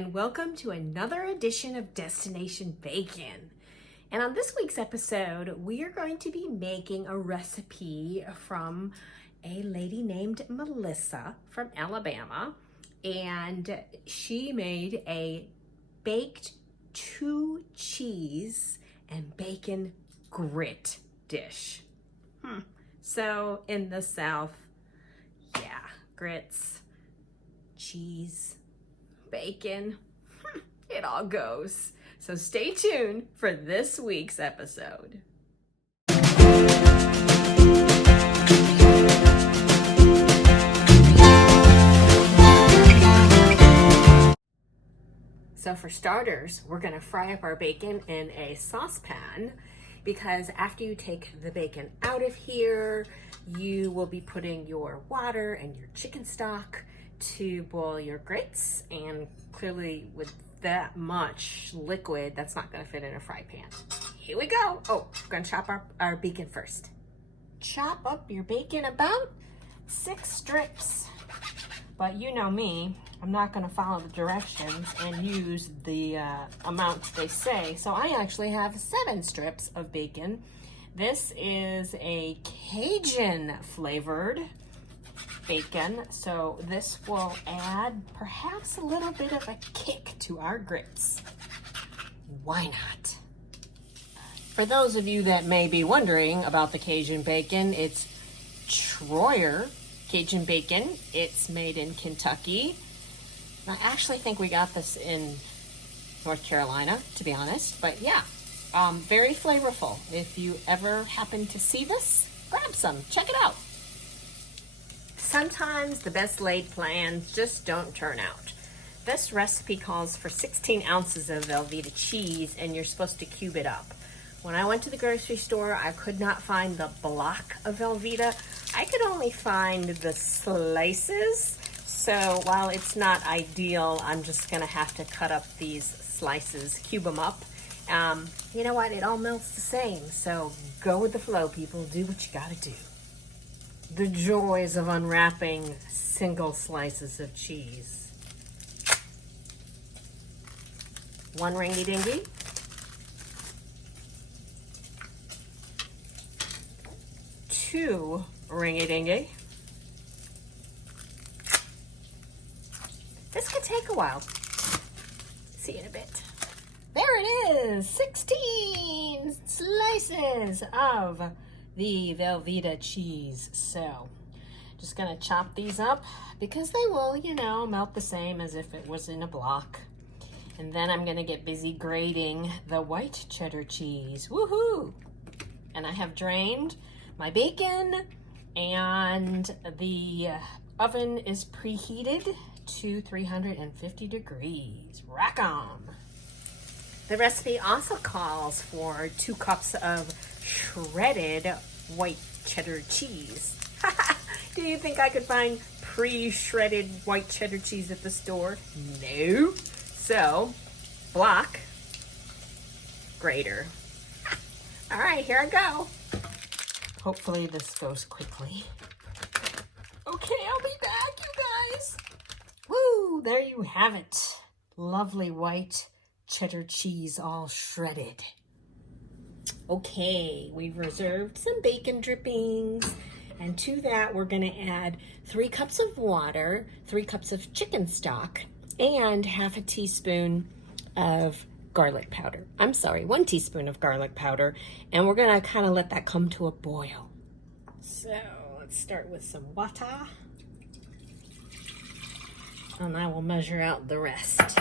and welcome to another edition of Destination Bacon. And on this week's episode, we are going to be making a recipe from a lady named Melissa from Alabama, and she made a baked 2-cheese and bacon grit dish. So in the South, yeah, grits, cheese, bacon, it all goes. So stay tuned for this week's episode. So for starters, we're gonna fry up our bacon in a saucepan, because after you take the bacon out of here, you will be putting your water and your chicken stock to boil your grits, and clearly with that much liquid, that's not gonna fit in a fry pan. Here we go. Oh, we're gonna chop our bacon first. Chop up your bacon about 6 strips. But you know me, I'm not gonna follow the directions and use the amounts they say. So I actually have 7 strips of bacon. This is a Cajun flavored bacon, so this will add perhaps a little bit of a kick to our grits. Why not? For those of you that may be wondering about the Cajun bacon, it's Troyer Cajun bacon. It's made in Kentucky. I actually think we got this in North Carolina, to be honest, but yeah, very flavorful. If you ever happen to see this, grab some, check it out. Sometimes the best laid plans just don't turn out. This recipe calls for 16 ounces of Velveeta cheese, and you're supposed to cube it up. When I went to the grocery store, I could not find the block of Velveeta. I could only find the slices. So while it's not ideal, I'm just gonna have to cut up these slices, cube them up. You know what, it all melts the same. So go with the flow, people, do what you gotta do. The joys of unwrapping single slices of cheese. 1 ringy-dingy. 2 ringy-dingy. This could take a while. See you in a bit. There it is, 16 slices of the Velveeta cheese. So just gonna chop these up because they will, you know, melt the same as if it was in a block. And then I'm gonna get busy grating the white cheddar cheese. Woohoo! And I have drained my bacon, and the oven is preheated to 350 degrees. Rack on. The recipe also calls for 2 cups of shredded white cheddar cheese. Do you think I could find pre-shredded white cheddar cheese at the store? No. So, block, grater. All right, here I go. Hopefully this goes quickly. Okay, I'll be back, you guys. Woo, there you have it. Lovely white cheddar cheese all shredded. Okay, we've reserved some bacon drippings, and to that we're gonna add 3 cups of water, 3 cups of chicken stock, and half a teaspoon of garlic powder. I'm sorry, 1 teaspoon of garlic powder, and we're gonna kind of let that come to a boil. So let's start with some water, and I will measure out the rest.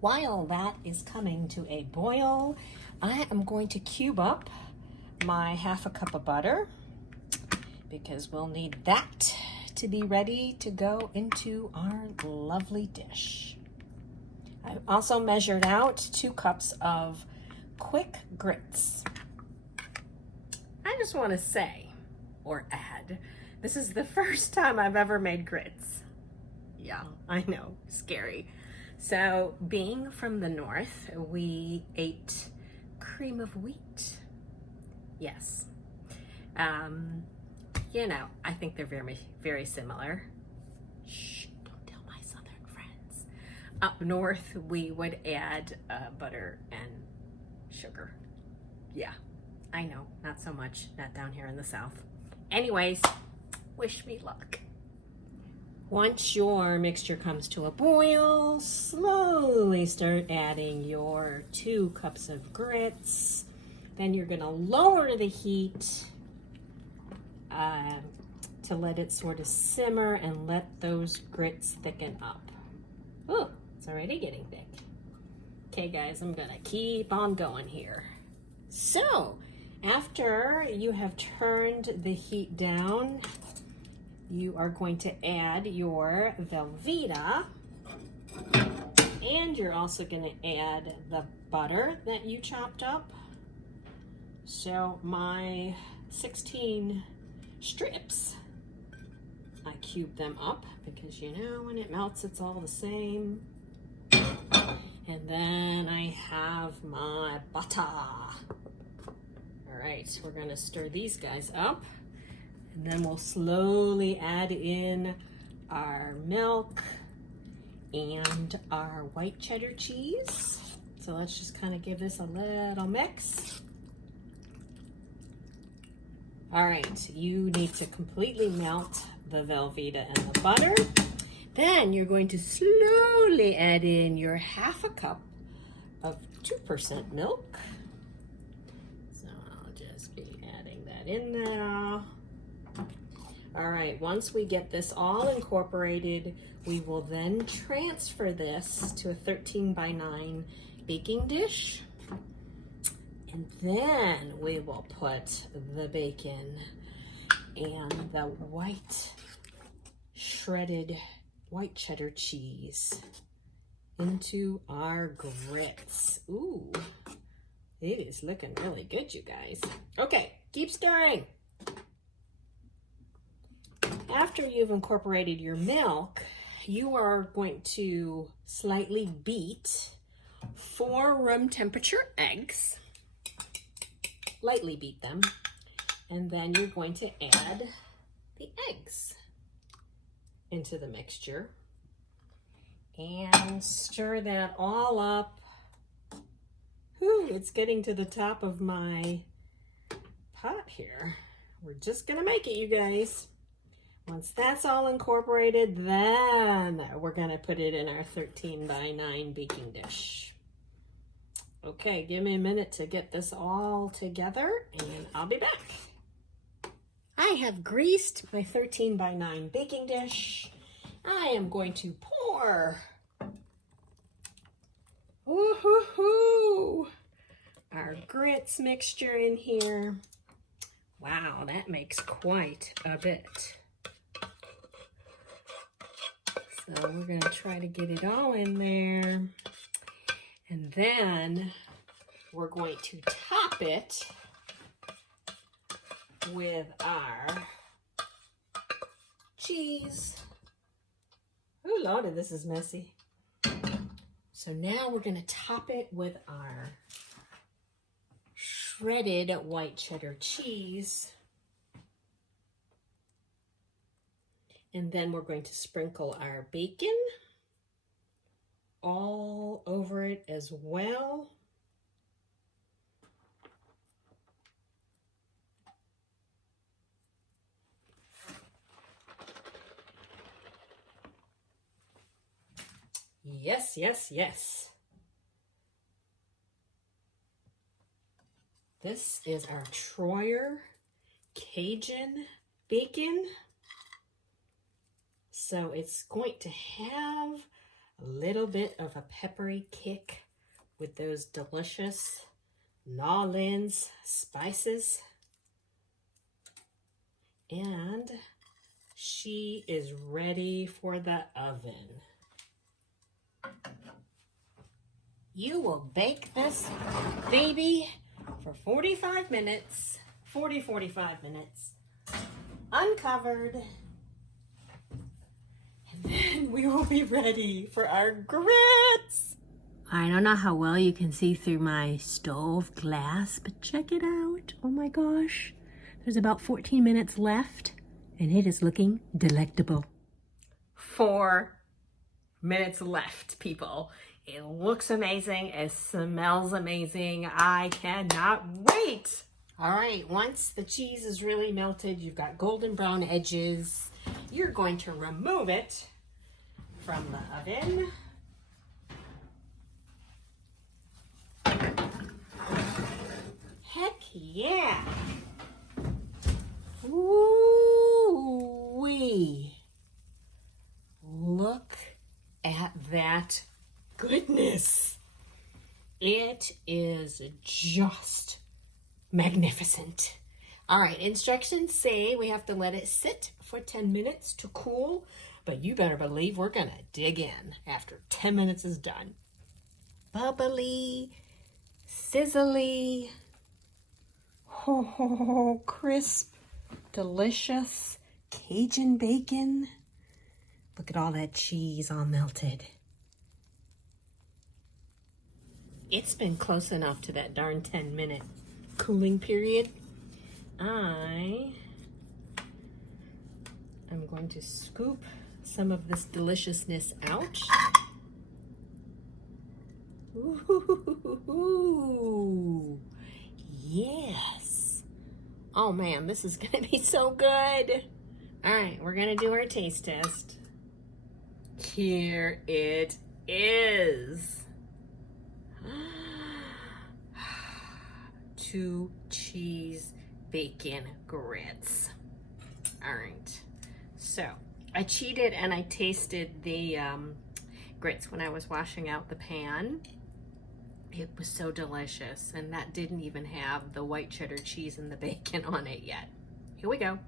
While that is coming to a boil, I am going to cube up my half a cup of butter, because we'll need that to be ready to go into our lovely dish. I also measured out 2 cups of quick grits. I just want to say, or add, this is the first time I've ever made grits. Yeah, I know, scary. So being from the north, we ate cream of wheat. Yes. You know, I think they're very, very similar. Shh, don't tell my southern friends. Up north, we would add butter and sugar. Yeah, I know, not so much, not down here in the South. Anyways, wish me luck. Once your mixture comes to a boil, slowly start adding your 2 cups of grits. Then you're gonna lower the heat to let it sort of simmer and let those grits thicken up. Ooh, it's already getting thick. Okay guys, I'm gonna keep on going here. So, after you have turned the heat down, you are going to add your Velveeta, and you're also going to add the butter that you chopped up. So my 16 strips, I cubed them up because you know when it melts it's all the same. And then I have my butter. All right, we're going to stir these guys up. And then we'll slowly add in our milk and our white cheddar cheese. So let's just kind of give this a little mix. All right, you need to completely melt the Velveeta and the butter. Then you're going to slowly add in your 1/2 cup of 2% milk. So I'll just be adding that in there. All right, once we get this all incorporated, we will then transfer this to a 13x9 baking dish. And then we will put the bacon and the white shredded white cheddar cheese into our grits. Ooh, it is looking really good, you guys. Okay, keep stirring. After you've incorporated your milk, you are going to slightly beat 4 room temperature eggs. Lightly beat them. And then you're going to add the eggs into the mixture and stir that all up. Whew, it's getting to the top of my pot here. We're just gonna make it, you guys. Once that's all incorporated, then we're gonna put it in our 13x9 baking dish. Okay, give me a minute to get this all together and I'll be back. I have greased my 13x9 baking dish. I am going to pour our grits mixture in here. Wow, that makes quite a bit. So we're going to try to get it all in there. And then we're going to top it with our cheese. Oh, Lordy, this is messy. So now we're going to top it with our shredded white cheddar cheese. And then we're going to sprinkle our bacon all over it as well. Yes, yes, yes. This is our Troyer Cajun bacon. So it's going to have a little bit of a peppery kick with those delicious New Orleans spices. And she is ready for the oven. You will bake this baby for 45 minutes, 45 minutes, uncovered. And then we will be ready for our grits. I don't know how well you can see through my stove glass, but check it out. Oh my gosh. There's about 14 minutes left, and it is looking delectable. For minutes left, people. It looks amazing. It smells amazing. I cannot wait. All right, once the cheese is really melted, you've got golden brown edges, you're going to remove it from the oven. Heck yeah. Ooh-wee. Look at that goodness. It is just magnificent. All right, instructions say we have to let it sit for 10 minutes to cool, but you better believe we're gonna dig in after 10 minutes is done. Bubbly, sizzly, oh, crisp, delicious Cajun bacon. Look at all that cheese all melted. It's been close enough to that darn 10-minute cooling period. I am going to scoop some of this deliciousness out. Ooh, yes. Oh man, this is gonna be so good. All right, we're gonna do our taste test. Here it is. 2 cheese bacon grits. All right, so I cheated and I tasted the grits when I was washing out the pan. It was so delicious, and that didn't even have the white cheddar cheese and the bacon on it yet. Here we go.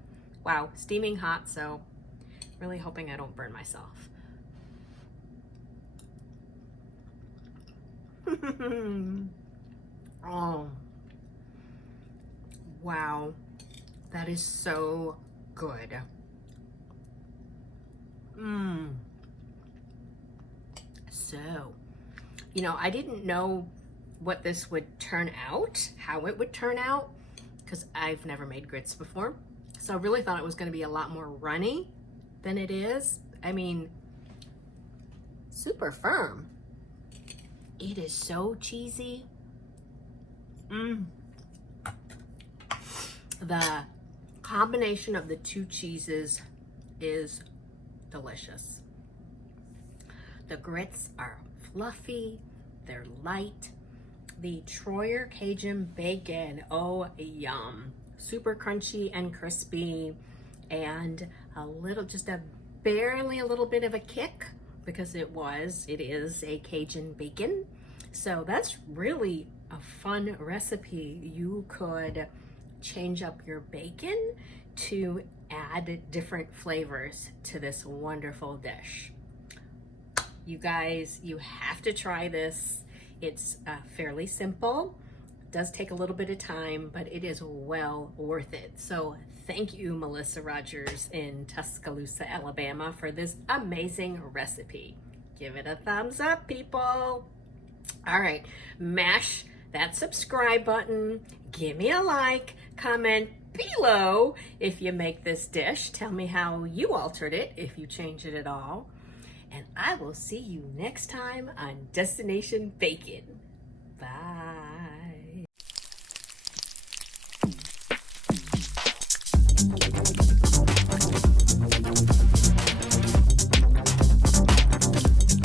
Wow, steaming hot, so really hoping I don't burn myself. Oh, wow, that is so good. So, you know, I didn't know what this would turn out, how it would turn out, because I've never made grits before. So I really thought it was going to be a lot more runny than it is. I mean, super firm. It is so cheesy. The combination of the 2 cheeses is delicious. The grits are fluffy, they're light. The Troyer Cajun bacon, oh yum. Super crunchy and crispy, and just barely a little bit of a kick, because it is a Cajun bacon. So that's really a fun recipe. You could change up your bacon to add different flavors to this wonderful dish. You guys, you have to try this. It's fairly simple. It does take a little bit of time, but it is well worth it. So thank you, Melissa Rogers in Tuscaloosa, Alabama, for this amazing recipe. Give it a thumbs up, people. All right, mash that subscribe button. Give me a like, comment below if you make this dish. Tell me how you altered it, if you change it at all. And I will see you next time on Destination Bacon. Bye.